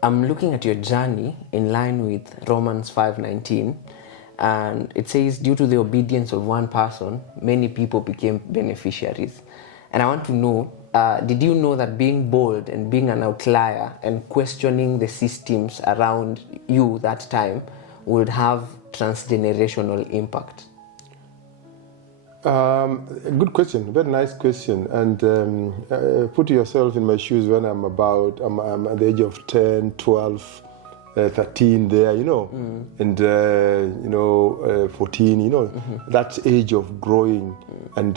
I'm looking at your journey in line with Romans 5:19, and it says, due to the obedience of one person, many people became beneficiaries. And I want to know, did you know that being bold and being an outlier and questioning the systems around you that time would have transgenerational impact? Good question, very nice question. And put yourself in my shoes when I'm at the age of 10, 12, 13 there, and 14, that age of growing and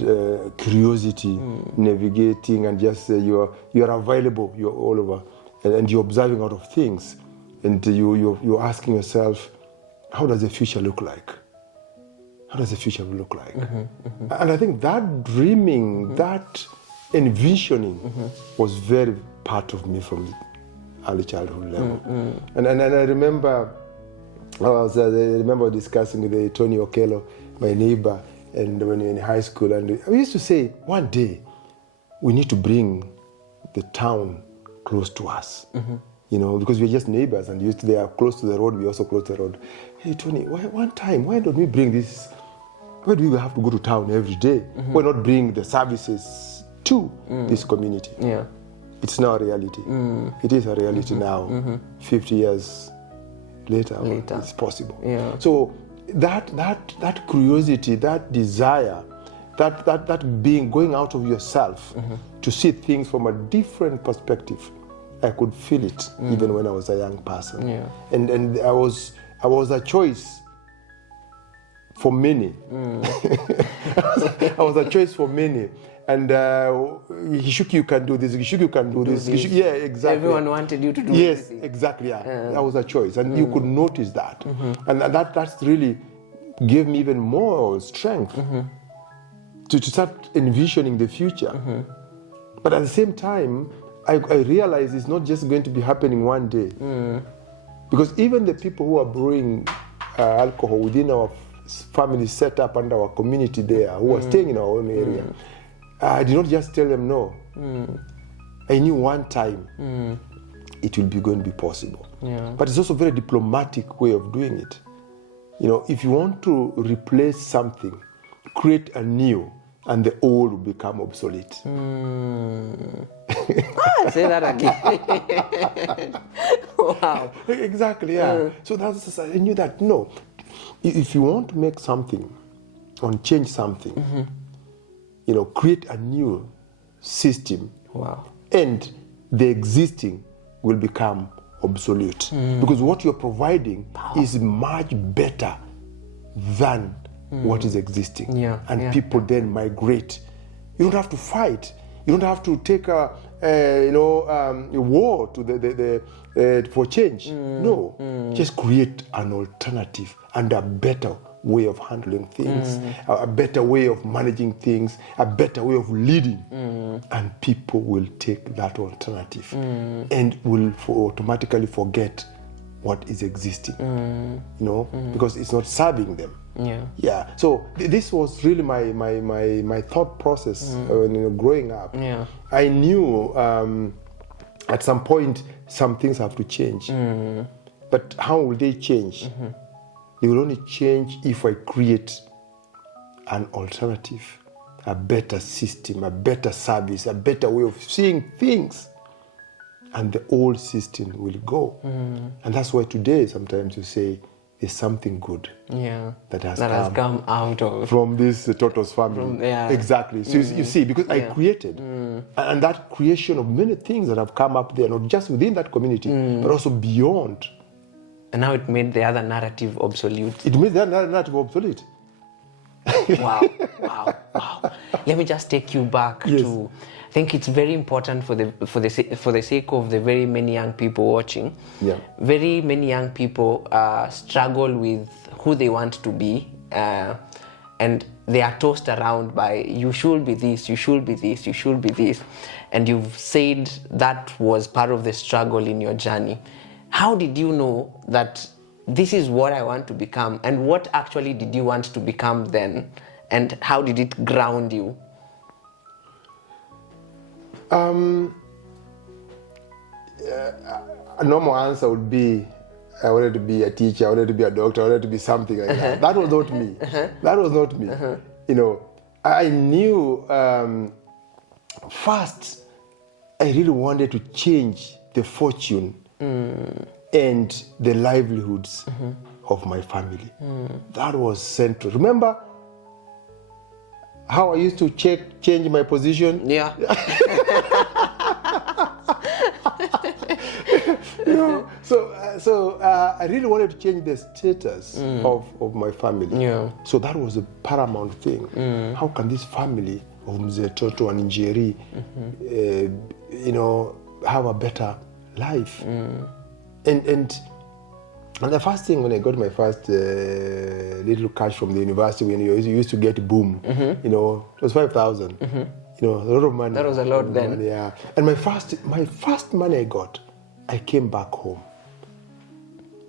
curiosity, navigating, and just you're available, you're all over, and you're observing out of things, and you're asking yourself, how does the future look like? How does the future look like? And I think that dreaming, that envisioning was very part of me from early childhood level. And I remember, I remember discussing with Tony Okello, my neighbor, and when we were in high school, and we used to say, one day, we need to bring the town close to us. Because we're just neighbors, and they are close to the road, we also close to the road. Hey, Tony, why don't we bring this? Why do we have to go to town every day? Why not bring the services to this community? Yeah. It's now a reality. It is a reality now. 50 years later, it's possible. Yeah. So that curiosity, that desire, that being, going out of yourself to see things from a different perspective, I could feel it even when I was a young person. Yeah. And I was a choice for many. I was a choice for many. And Gichuki, you can do this. Gichuki, you can do this. Gichuki, yeah, exactly. Everyone wanted you to do yes, this. Yes, exactly. Yeah. That was a choice, and you could notice that, and that's really gave me even more strength to start envisioning the future. But at the same time, I realized it's not just going to be happening one day, because even the people who are brewing alcohol within our family set up under our community there, who are staying in our own area, I did not just tell them no. I knew one time it will be going to be possible. Yeah. But it's also a very diplomatic way of doing it. If you want to replace something, create a new, and the old will become obsolete. Say that again. Wow. Exactly, yeah. So I knew that, no, if you want to make something or change something, create a new system. Wow. And the existing will become obsolete. Because what you're providing is much better than what is existing. Yeah. And people then migrate. You don't have to fight. You don't have to take a war to for change. No, just create an alternative and a better way of handling things, a better way of managing things, a better way of leading, and people will take that alternative and will automatically forget what is existing, because it's not serving them. Yeah. So this was really my thought process when growing up. Yeah. I knew at some point some things have to change, but how will they change? They will only change if I create an alternative, a better system, a better service, a better way of seeing things. And the old system will go. And that's why today sometimes you say there's something good that has come out of from this Toto's family. Exactly. So you see, because I created, and that creation of many things that have come up there, not just within that community, but also beyond. And now it made the other narrative obsolete. It made that narrative obsolete. Wow. Let me just take you back to. I think it's very important for the sake of the very many young people watching. Yeah. Very many young people struggle with who they want to be, and they are tossed around by you should be this, you should be this, you should be this, and you've said that was part of the struggle in your journey. How did you know that this is what I want to become, and what actually did you want to become then, and how did it ground you? a normal answer would be, I wanted to be a teacher, I wanted to be a doctor, I wanted to be something like that. That was not me. That was not me. You know, I knew first I really wanted to change the fortune and the livelihoods of my family. That was central. Remember how I used to change my position? Yeah. You know, so I really wanted to change the status of my family. Yeah. So that was a paramount thing. How can this family of Mzee Toto and Njeri, you know, have a better life? And the first thing when I got my first little cash from the university, when you used to get boom, you know, it was 5,000. You know, a lot of money. That was a lot then. Money, yeah. And my first money I got, I came back home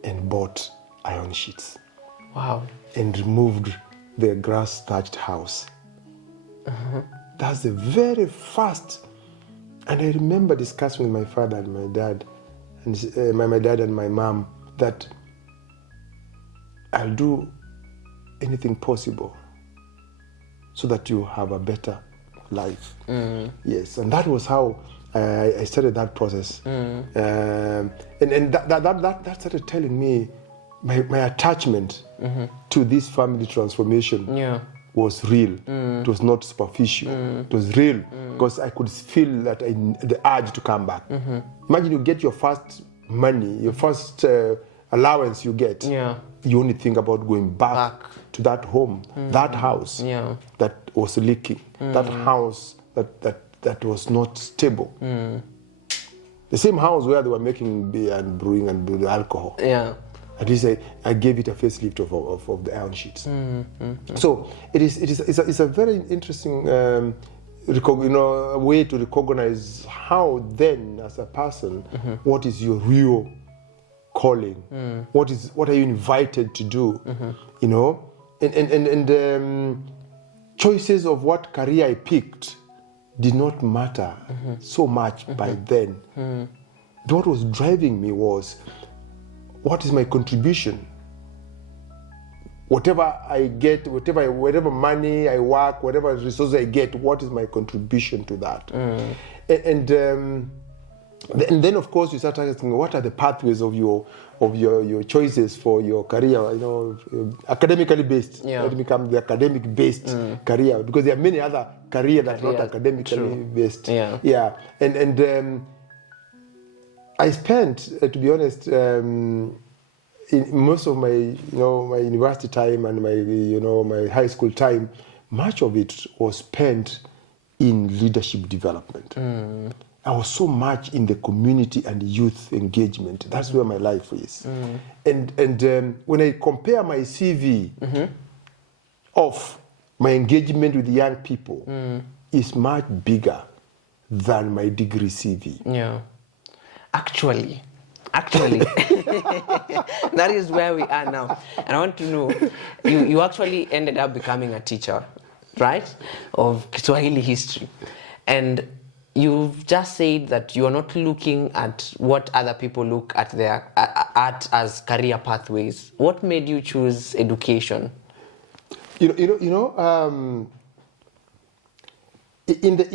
and bought iron sheets. Wow. And removed the grass-thatched house. That's the very first. And I remember discussing with my father and my dad, and my dad and my mom, that I'll do anything possible so that you have a better life. Yes, and that was how I started that process. And that started telling me my attachment to this family transformation was real. It was not superficial. It was real because I could feel that the urge to come back. Imagine you get your first money, your first allowance you get. You only think about going back to that home, that house that was leaking, that house that was not stable. The same house where they were making beer and brewing and alcohol. At least I gave it a facelift of the iron sheets. So it's a very interesting way to recognize how then, as a person, what is your real calling? What are you invited to do? You know, and choices of what career I picked did not matter so much by then. What was driving me was, what is my contribution? Whatever I get, whatever money I work, whatever resources I get, what is my contribution to that? And then of course you start asking, what are the pathways of your choices for your career? You know, academically based. Let me become the academic based career, because there are many other careers that are not academically based. And I spent, to be honest, in most of my my university time and my high school time, much of it was spent in leadership development. I was so much in the community and youth engagement. That's where my life is. And when I compare my CV of my engagement with young people, is much bigger than my degree CV. Actually, that is where we are now. And I want to know, you actually ended up becoming a teacher, right, of Kiswahili history. And you've just said that you are not looking at what other people look at as career pathways. What made you choose education? In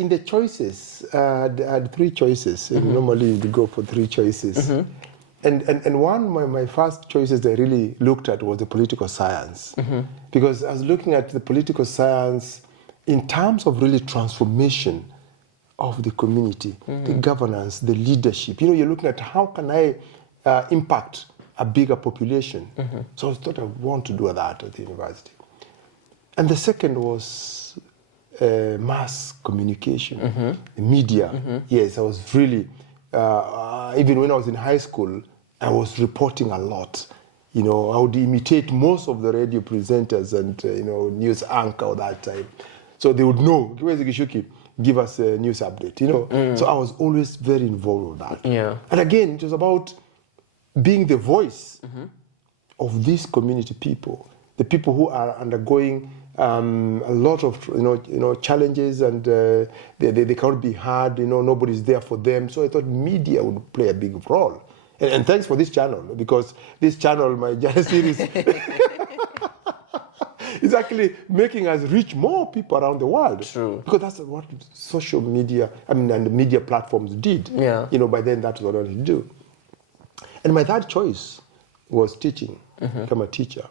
the choices, I had three choices. Normally you go for three choices. And one, my first choices I really looked at was the political science. Because I was looking at the political science in terms of really transformation of the community, the governance, the leadership. You're looking at how can I impact a bigger population. So I thought I want to do that at the university. And the second was mass communication, media. Yes, I was really, even when I was in high school, I was reporting a lot. I would imitate most of the radio presenters and news anchor at that time. So they would know, where's Gichuki? Give us a news update, So I was always very involved with that. And again, it was about being the voice of these community people, the people who are undergoing a lot of challenges, and they cannot be heard. Nobody's there for them. So I thought media would play a big role, And thanks for this channel, because this channel, my Jana series, is actually making us reach more people around the world. True. Because that's what social media, and the media platforms did. Yeah. By then that's what I wanted to do. And my third choice was teaching, become a teacher.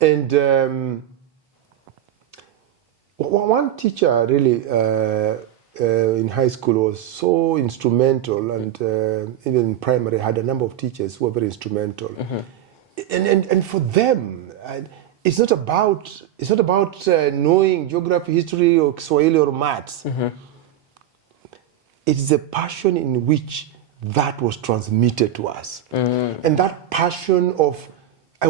And one teacher really in high school was so instrumental, and even in primary, I had a number of teachers who were very instrumental. And for them, it's not about knowing geography, history, or Swahili or maths. It's the passion in which that was transmitted to us, and that passion of I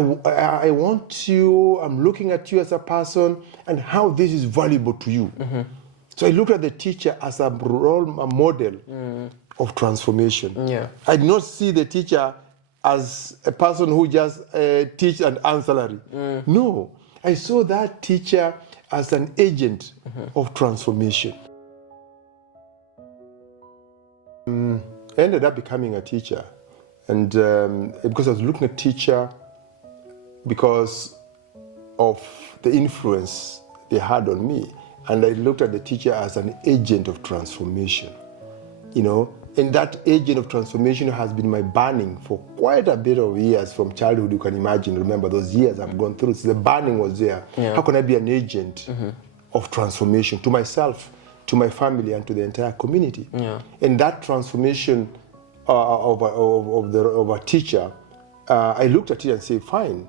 want you, I'm looking at you as a person, and how this is valuable to you. So I looked at the teacher as a model of transformation. Yeah. I did not see the teacher as a person who just teach an ancillary. No, I saw that teacher as an agent of transformation. I ended up becoming a teacher, and because I was looking at teacher because of the influence they had on me, and I looked at the teacher as an agent of transformation, and that agent of transformation has been my burning for quite a bit of years, from childhood. You can imagine, remember those years I've gone through. So the burning was there. Yeah. How can I be an agent of transformation to myself, to my family, and to the entire community? Yeah. And that transformation of a teacher, I looked at it and said, fine,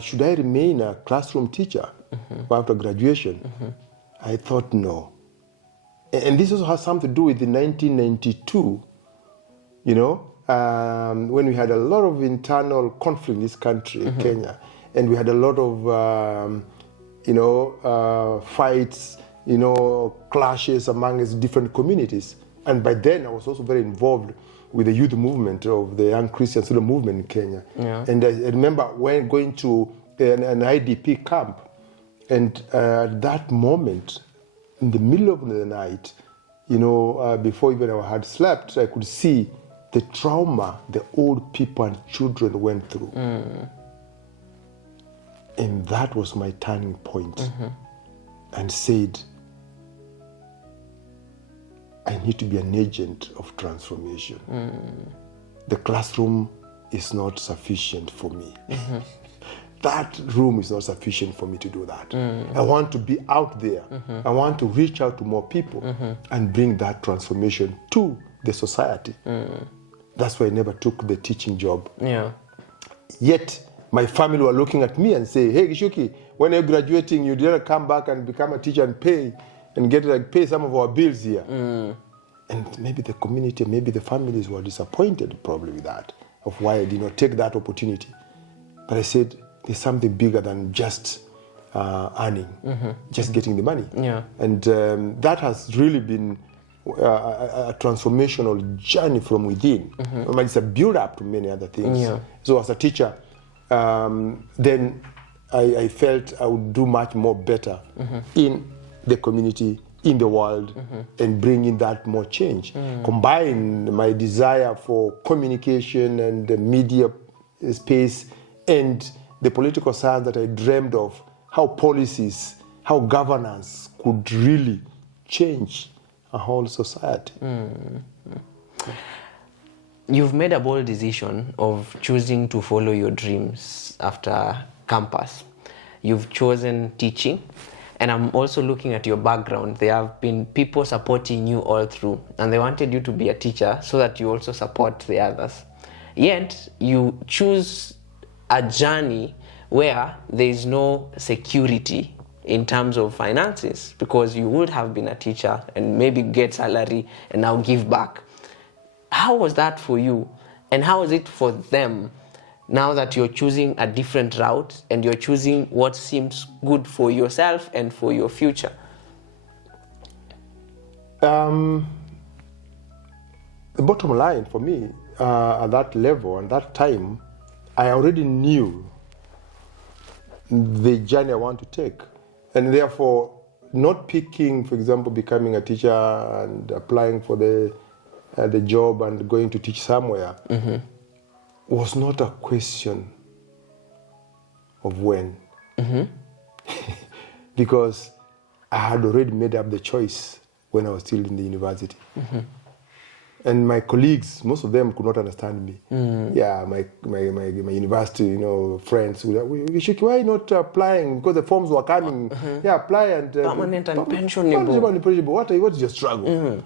should I remain a classroom teacher after graduation? I thought no. And this also has something to do with the 1992, when we had a lot of internal conflict in this country, in Kenya, and we had a lot of, fights, clashes among its different communities. And by then, I was also very involved with the youth movement of the young Christian student movement in Kenya. Yeah. And I remember when going to an IDP camp, and at that moment, in the middle of the night, before even I had slept, I could see the trauma the old people and children went through. And that was my turning point. And said, I need to be an agent of transformation. The classroom is not sufficient for me. That room is not sufficient for me to do that. I want to be out there. I want to reach out to more people and bring that transformation to the society. That's why I never took the teaching job. Yeah. Yet, my family were looking at me and say, hey, Gichuki, when you're graduating, you didn't come back and become a teacher and pay pay some of our bills here. And maybe the community, maybe the families were disappointed probably with that, of why I did not take that opportunity. But I said, there's something bigger than just earning, just getting the money. Yeah. And that has really been a transformational journey from within. It's a build-up to many other things. Yeah. So as a teacher, then I felt I would do much more better in the community, in the world, and bring in that more change. Combine my desire for communication and the media space and the political science that I dreamed of, how policies, how governance could really change a whole society. You've made a bold decision of choosing to follow your dreams after campus. You've chosen teaching, and I'm also looking at your background. There have been people supporting you all through, and they wanted you to be a teacher so that you also support the others. Yet, you choose a journey where there is no security in terms of finances, because you would have been a teacher and maybe get salary and now give back. How was that for you? And how is it for them now that you're choosing a different route and you're choosing what seems good for yourself and for your future? The bottom line for me, at that level and that time, I already knew the journey I want to take. And therefore, not picking, for example, becoming a teacher and applying for the the job and going to teach somewhere was not a question of when. Because I had already made up the choice when I was still in the university. And my colleagues, most of them could not understand me. Yeah, my university, friends would say, why not applying? Because the forms were coming. Yeah, apply and... permanent and pensionable. What is your struggle?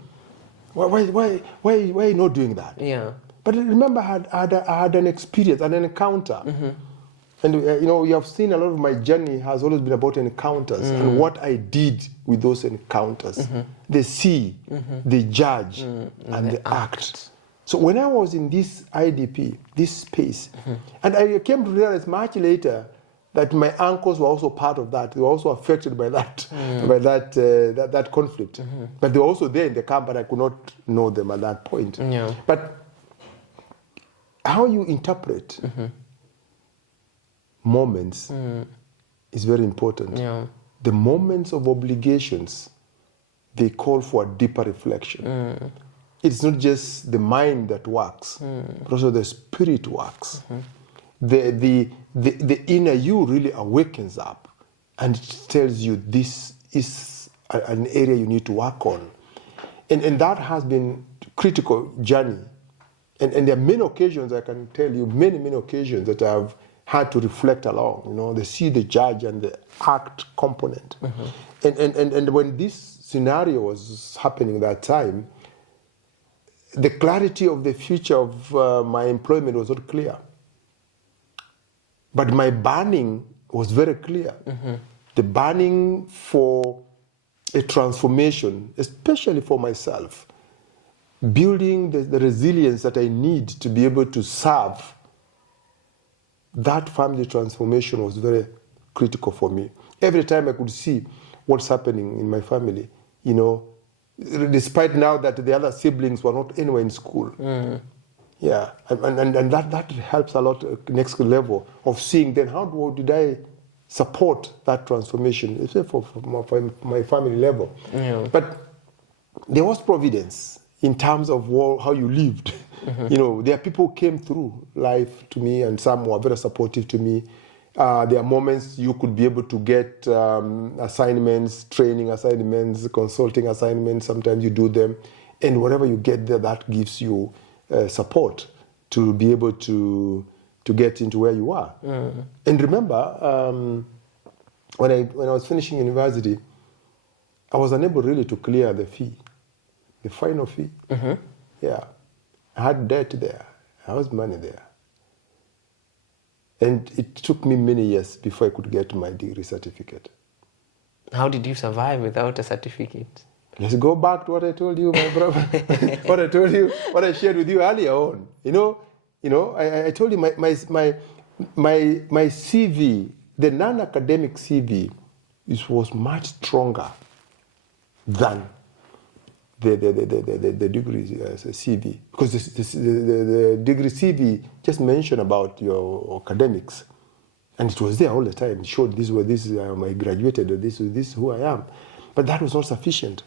Why are you not doing that? Yeah. But remember, I had an experience, an encounter. And you have seen a lot of my journey has always been about encounters and what I did with those encounters. They see, they judge, and they act. So when I was in this IDP, this space, and I came to realize much later that my uncles were also part of that. They were also affected by that, that conflict. But they were also there in the camp, but I could not know them at that point. Yeah. But how you interpret moments is very important. Yeah. The moments of obligations, they call for a deeper reflection. It's not just the mind that works, but also the spirit works. The inner you really awakens up and it tells you this is an area you need to work on. And that has been critical journey. And there are many occasions, I can tell you, many occasions that I've had to reflect along, the see, the judge, and the act component. And when this scenario was happening that time, the clarity of the future of my employment was not clear. But my burning was very clear. The burning for a transformation, especially for myself, building the resilience that I need to be able to serve. That family transformation was very critical for me. Every time I could see what's happening in my family, despite now that the other siblings were not anywhere in school. Yeah, and that helps a lot, next level of seeing then how did I support that transformation, especially for my family level. Yeah. But there was providence in terms of how you lived. There are people who came through life to me and some were very supportive to me. There are moments you could be able to get assignments, training assignments, consulting assignments. Sometimes you do them. And whatever you get there, that gives you support to be able to get into where you are. And remember, when I was finishing university, I was unable really to clear the fee, the final fee. Yeah. I had debt there. I was money there. And it took me many years before I could get my degree certificate. How did you survive without a certificate? Let's go back to what I told you, my brother. What I shared with you earlier on. I told you my CV, the non-academic CV, was much stronger than the degree CV, because the degree CV just mentioned about your academics, and it was there all the time. It showed I graduated, or this is who I am, but that was not sufficient.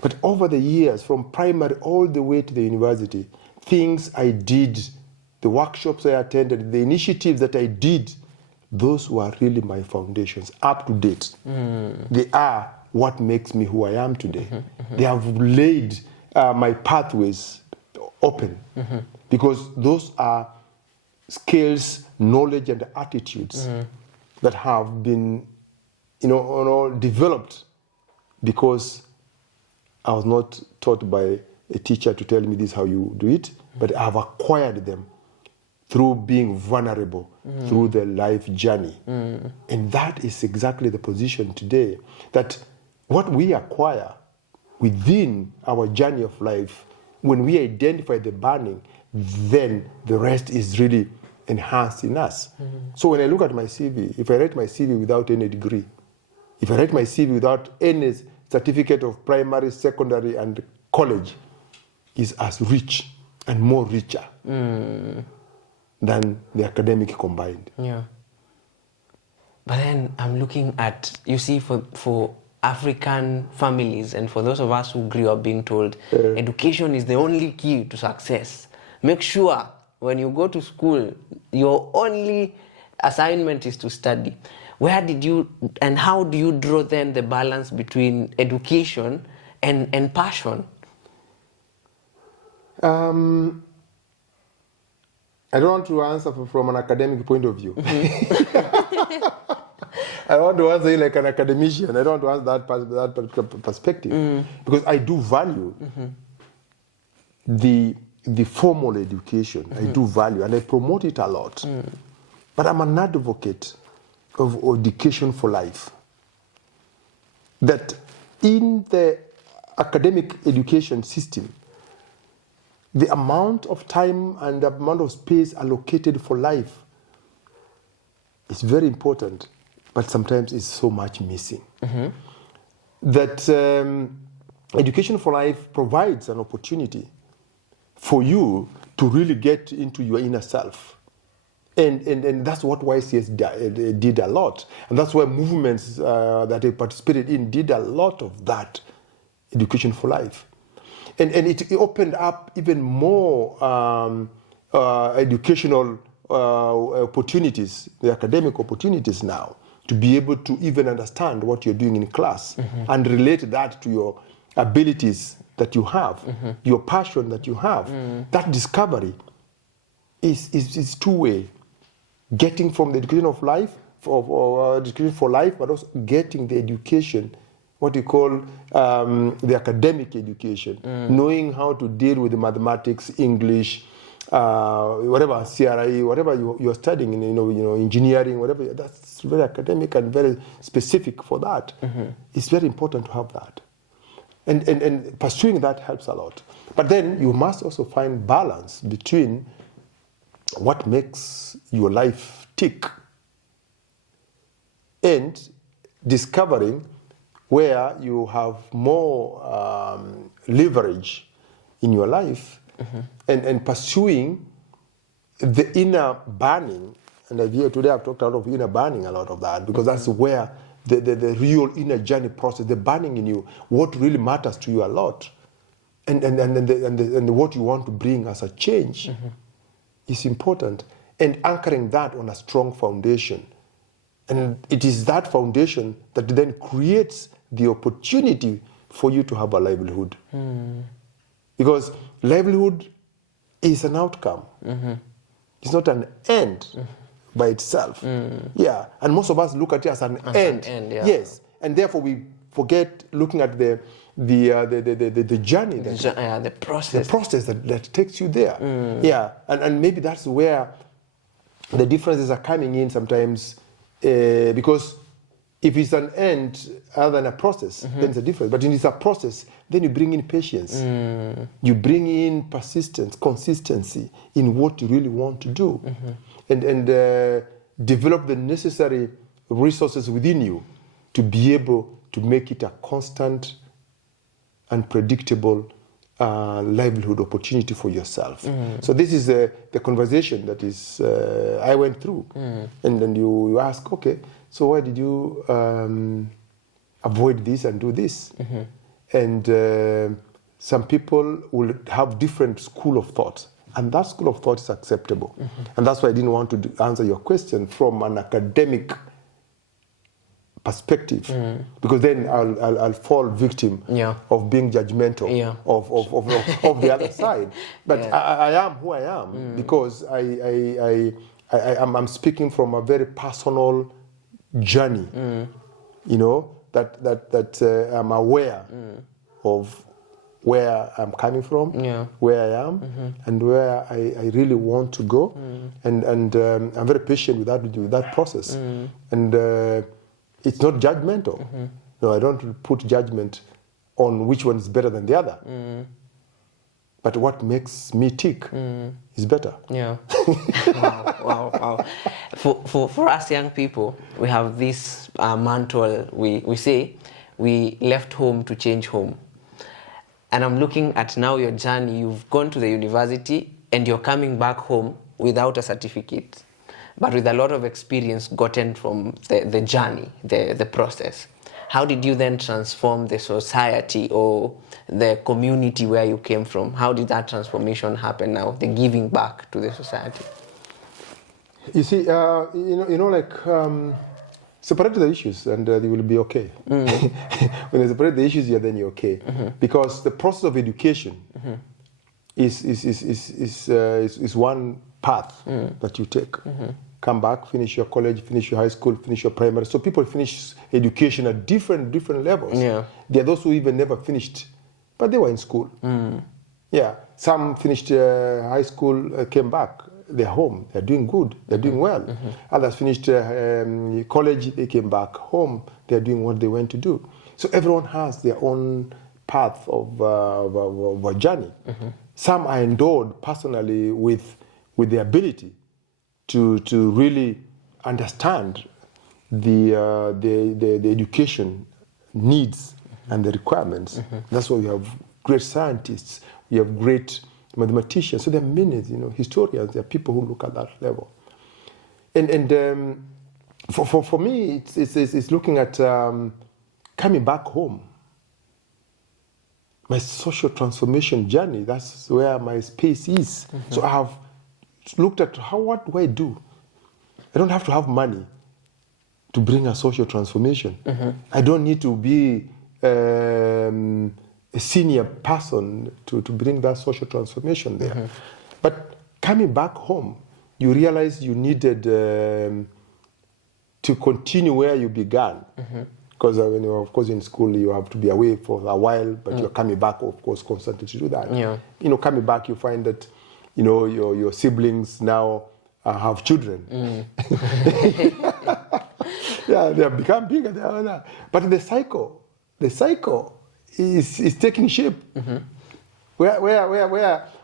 But over the years, from primary all the way to the university, things I did, the workshops I attended, the initiatives that I did, those were really my foundations, up to date. They are what makes me who I am today. They have laid my pathways open, because those are skills, knowledge, and attitudes that have been, developed because I was not taught by a teacher to tell me this is how you do it, but I have acquired them through being vulnerable, through the life journey. And that is exactly the position today, that what we acquire within our journey of life, when we identify the burning, then the rest is really enhanced in us. So when I look at my CV, if I write my CV without any degree, if I write my CV without any certificate of primary, secondary, and college, is as rich and more richer than the academic combined. Yeah. But then I'm looking at, you see, for African families, and for those of us who grew up being told education is the only key to success, make sure when you go to school, your only assignment is to study. Where did you, and how do you draw then the balance between education and passion? I don't want to answer from an academic point of view. I want to answer like an academician. I don't want to answer that particular perspective because I do value the formal education. I do value and I promote it a lot. But I'm an advocate of education for life. That in the academic education system, the amount of time and the amount of space allocated for life is very important, but sometimes it's so much missing. That education for life provides an opportunity for you to really get into your inner self. And that's what YCS did a lot. And that's why movements that they participated in did a lot of that, education for life. And it opened up even more educational opportunities, the academic opportunities now, to be able to even understand what you're doing in class and relate that to your abilities that you have, your passion that you have. That discovery is two-way. Getting from the education of life, education for life, but also getting the education, what you call the academic education, knowing how to deal with the mathematics, English, whatever, CRE, whatever you're studying, engineering, whatever. That's very academic and very specific for that. It's very important to have that. And pursuing that helps a lot. But then you must also find balance between what makes your life tick and discovering where you have more leverage in your life and pursuing the inner burning. And today I've talked a lot of inner burning, a lot of that, because that's where the real inner journey process, the burning in you, what really matters to you a lot, and what you want to bring as a change is important. And anchoring that on a strong foundation. And it is that foundation that then creates the opportunity for you to have a livelihood. Because livelihood is an outcome. It's not an end by itself. Yeah, and most of us look at it as an end. Yes, and therefore we forget looking at the journey, the process that takes you there. Yeah, and maybe that's where the differences are coming in sometimes, because if it's an end other than a process, then it's a difference. But if it's a process, then you bring in patience. You bring in persistence, consistency in what you really want to do. And develop the necessary resources within you to be able to make it a constant and predictable livelihood opportunity for yourself. So this is the conversation that is I went through. And then you ask, okay, so why did you avoid this and do this? And some people will have different school of thought. And that school of thought is acceptable. And that's why I didn't want to answer your question from an academic perspective, because then I'll fall victim of being judgmental of the other side. But I am who I am because I'm speaking from a very personal journey. That I'm aware of where I'm coming from, where I am, and where I really want to go, and I'm very patient with that process, and it's not judgmental. No, I don't put judgment on which one is better than the other, but what makes me tick is better. Wow. For us young people, we have this mantle. We say we left home to change home. And I'm looking at now your journey. You've gone to the university and you're coming back home without a certificate, but with a lot of experience gotten from the journey, the process. how did you then transform the society or the community where you came from? How did that transformation happen now, the giving back to the society? You see, separate the issues and they will be okay. When you separate the issues, then you're okay. Because the process of education is one path that you take. Come back, finish your college, finish your high school, finish your primary. So people finish education at different levels. Yeah. There are those who even never finished, but they were in school. Yeah, some finished high school, came back. They're home. They're doing good. They're doing well. Others finished college. They came back home. They're doing what they went to do. So everyone has their own path of a journey. Some are endowed personally with the ability to really understand the education needs and the requirements. That's why we have great scientists. We have great mathematicians. So there are many, historians. There are people who look at that level. And for me, it's looking at coming back home. My social transformation journey. That's where my space is. So I have looked at what do I do? I don't have to have money to bring a social transformation. I don't need to be a senior person to bring that social transformation there. But coming back home, you realize you needed to continue where you began. Because when you're, of course, in school, you have to be away for a while, but you're coming back, of course, constantly to do that. Yeah. Coming back, you find that, your siblings now have children. Yeah, they have become bigger. But the cycle is taking shape. Where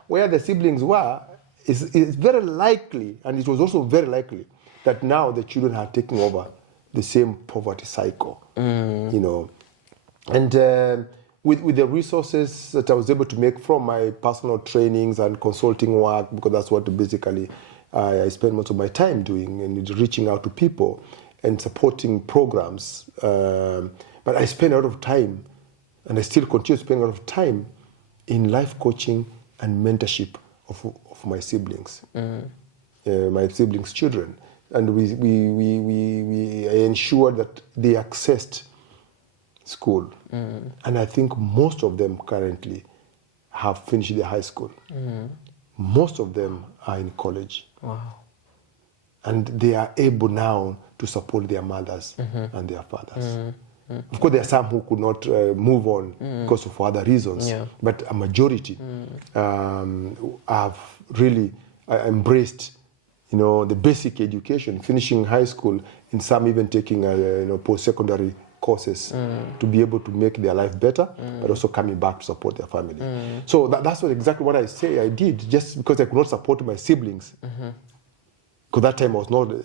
the siblings were, is very likely, and it was also very likely, that now the children are taking over the same poverty cycle. And with the resources that I was able to make from my personal trainings and consulting work, because that's what basically I spend most of my time doing, and reaching out to people and supporting programs. But I spend a lot of time, and I still continue spending a lot of time in life coaching and mentorship of my siblings, my siblings' children. And I ensured that they accessed school. And I think most of them currently have finished their high school. Most of them are in college. Wow. And they are able now to support their mothers and their fathers. Of course, there are some who could not move on because of other reasons, but a majority have really embraced, the basic education, finishing high school, and some even taking post-secondary courses to be able to make their life better, but also coming back to support their family. So that's exactly what I say I did, just because I could not support my siblings. Because that time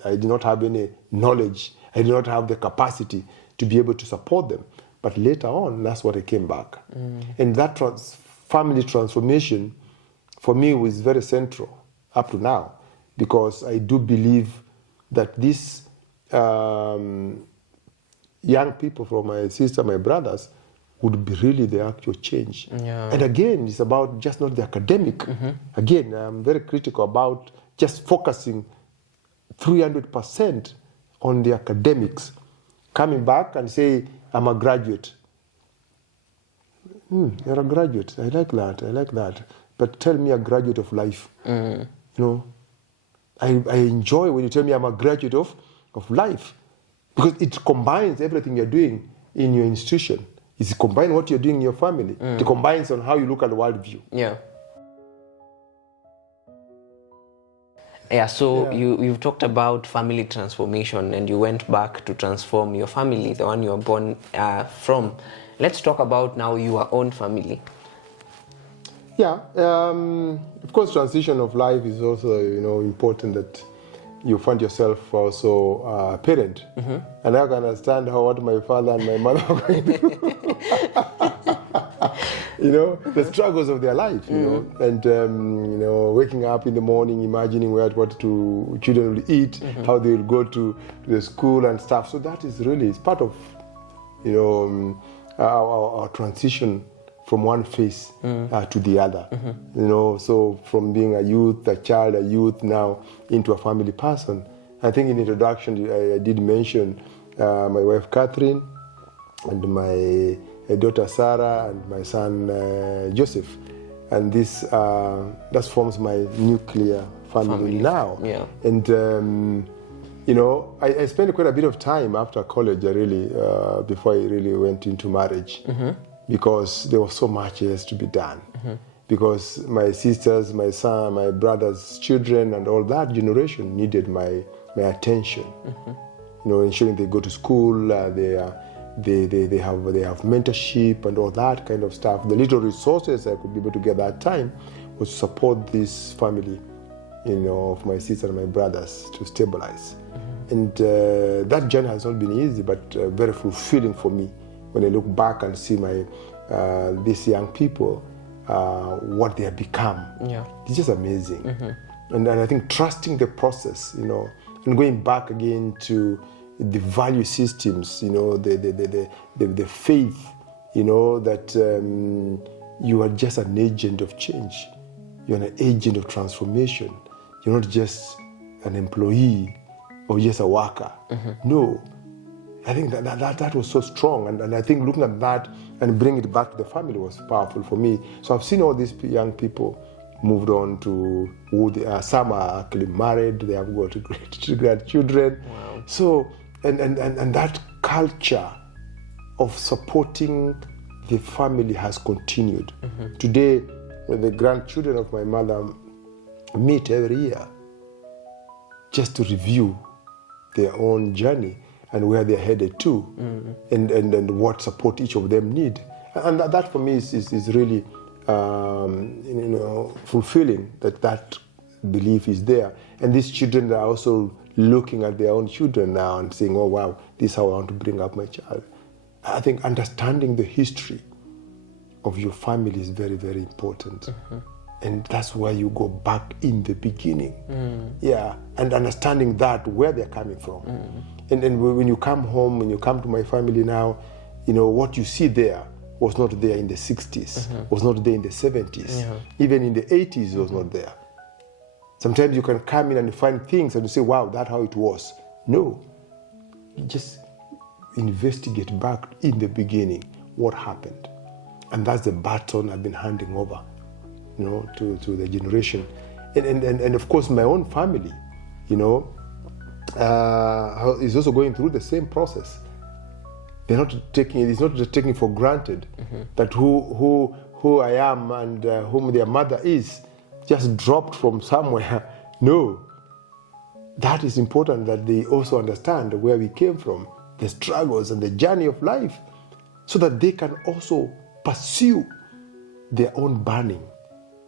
I did not have any knowledge, I did not have the capacity to be able to support them. But later on, that's what I came back. And that family transformation, for me, was very central up to now, because I do believe that these young people from my sister, my brothers, would be really the actual change. And again, it's about just not the academic. Again, I'm very critical about just focusing 300% on the academics. Coming back and say, I'm a graduate. You're a graduate. I like that. But tell me a graduate of life. I enjoy when you tell me I'm a graduate of life, because it combines everything you're doing in your institution. It combines what you're doing in your family. It combines on how you look at the world view. So you've talked about family transformation, and you went back to transform your family, the one you were born from. Let's talk about now your own family. Of course, transition of life is also, important, that you find yourself also a parent. And I can understand what my father and my mother are going through. The struggles of their life, and, waking up in the morning, imagining what children will eat, how they will go to the school and stuff. So that is really, it's part of our transition from one phase to the other. So from being a youth, a child, a youth, now into a family person. I think in introduction I did mention my wife Catherine and my daughter Sarah and my son Joseph, and this that forms my nuclear family now. Yeah. And I spent quite a bit of time after college, really, before I really went into marriage, because there was so much has to be done. Because my sisters, my son, my brother's children, and all that generation needed my attention. Ensuring they go to school, they have mentorship and all that kind of stuff. The little resources I could be able to get at that time was to support this family, of my sister and my brothers to stabilize. And that journey has not been easy, but very fulfilling for me when I look back and see these young people, what they have become. Yeah. It's just amazing. And I think trusting the process, and going back again to the value systems, the faith, that you are just an agent of change. You're an agent of transformation. You're not just an employee or just a worker. No. I think that was so strong. And I think looking at that and bringing it back to the family was powerful for me. So I've seen all these young people moved on to who they are. Some are actually married. They have got great children. Wow. So, and that culture of supporting the family has continued. Today, the grandchildren of my mother meet every year just to review their own journey and where they're headed to, and what support each of them need. And that for me is really fulfilling that belief is there. And these children are also looking at their own children now and saying, oh wow, this is how I want to bring up my child. I think understanding the history of your family is very, very important. And that's why you go back in the beginning. Yeah, and understanding that, where they're coming from. And when you come home, when you come to my family now, what you see there was not there in the 60s, was not there in the 70s. Even in the 80s, it was not there. Sometimes you can come in and find things and you say, wow, that's how it was. No, you just investigate back in the beginning what happened. And that's the baton I've been handing over, to the generation. And of course, my own family, is also going through the same process. They're not taking, it's not just taking for granted that who I am and whom their mother is just dropped from somewhere. No. That is important, that they also understand where we came from, the struggles and the journey of life, so that they can also pursue their own burning,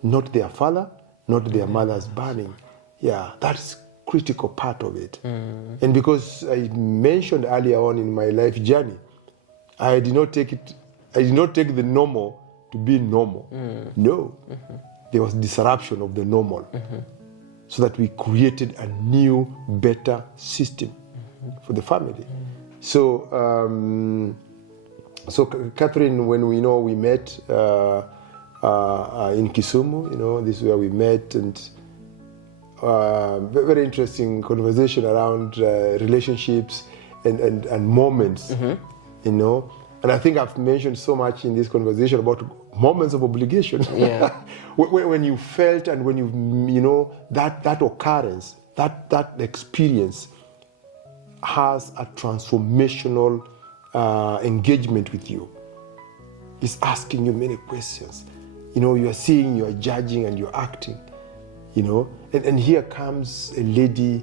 not their father, not their mother's burning. Yeah, that's critical part of it. And because I mentioned earlier on in my life journey, I did not take the normal to be normal. No. There was disruption of the normal, so that we created a new, better system for the family. So, Catherine, when we met in Kisumu, this is where we met, and very interesting conversation around relationships and moments, And I think I've mentioned so much in this conversation about moments of obligation. Yeah. when you felt and when that occurrence, that experience has a transformational engagement with you. It's asking you many questions. You are seeing, you are judging, and you're acting. And here comes a lady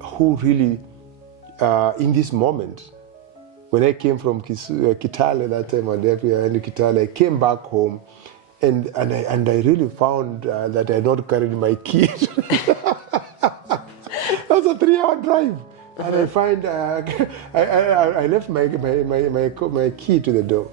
who really, in this moment, when I came from Kitale that time, I came back home, and I really found that I had not carried my key. That was a 3-hour drive, and I find I left my key to the door.